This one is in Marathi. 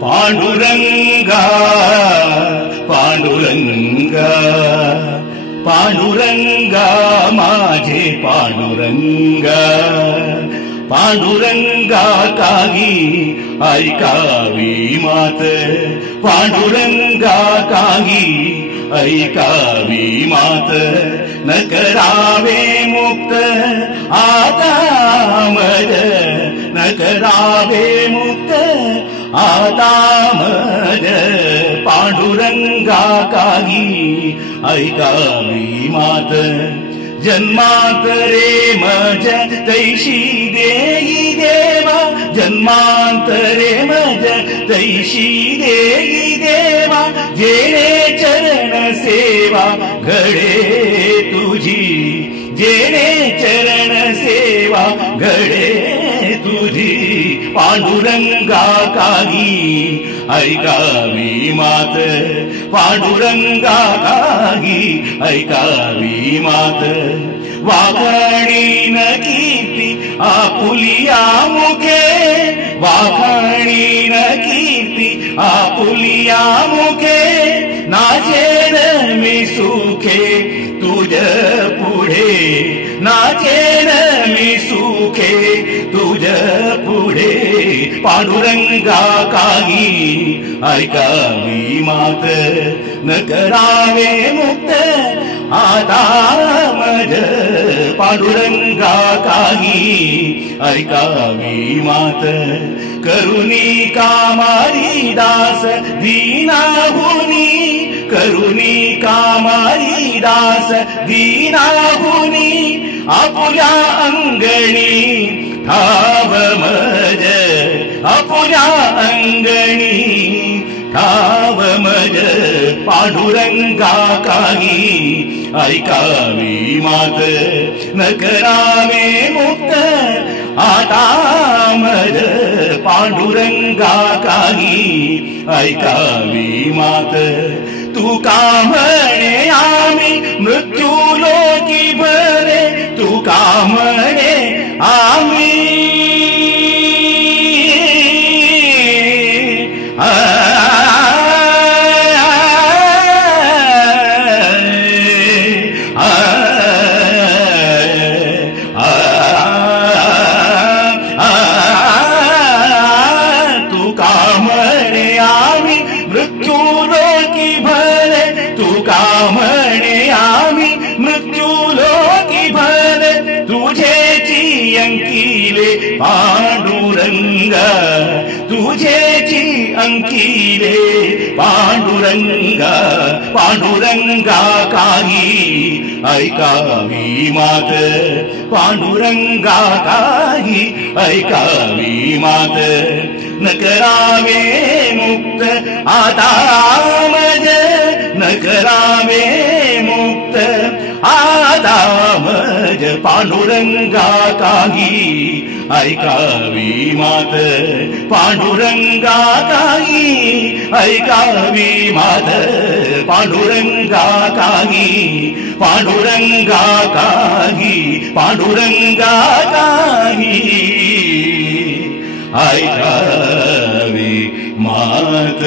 पांडुरंगा पांडुरंगा पांडुरंगा माझे पांडुरंगा पांडुरंगा काही ऐकावी मात पांडुरंगा काही ऐकावी मात न करावे मुक्त आता मज न करावे मुक्त आता मज पांडुरंगा काही ऐकावी मात जन्मांतरे मज तैशी देई देवा जन्मांतरे मज तैशी देई देवा जेणे चरण सेवा घडे तुझी जेणे चरण सेवा घडे तुझी पांडुरंगा काही ऐकावी मात पांडुरंगा काही ऐकावी मात वाखाणी न कीर्ती आपुलिया मुखे वाखाणी न कीर्ती आपुलिया मुखे नाचेन मी सुखे तुझ पुढे नाचेन मी सुखे तुझ पुढे पांडुरंगा काही ऐकावी मात न करावे मुक्त आता मज पांडुरंगा काही ऐकावी मात करुणी कामारी दास दीनाहुनी करुणी कामारी दास दीनाहुनी आपुल्या अंगणी ठाव मज आपुल्या अंगणी ठाव मज पांडुरंगा काही ऐकावी मात न करावे मुक्त आता मज पांडुरंगा काही ऐकावी मात तू का म्हणे आम्ही मृत्यू लोकी भरे तू का म्हणे आम्ही तू का म्हणे आम्ही मृत्यू लोकी भरे तू का म्हणे आम्ही मृत्यू लोकी भरे तुझेची अंकिले पांडुरंगा तुझेची अंकिले पांडुरंगा पांडुरंगा काही ऐकावी मात पांडुरंगा काही ऐकावी मात न करावे मुक्त आता मज न करावे मुक्त आता मज पांडुरंगा काही ऐकावी मात पांडुरंगा काही ऐकावी मात पांडुरंगा काही पांडुरंगा काही पांडुरंगा काही ऐकावी मात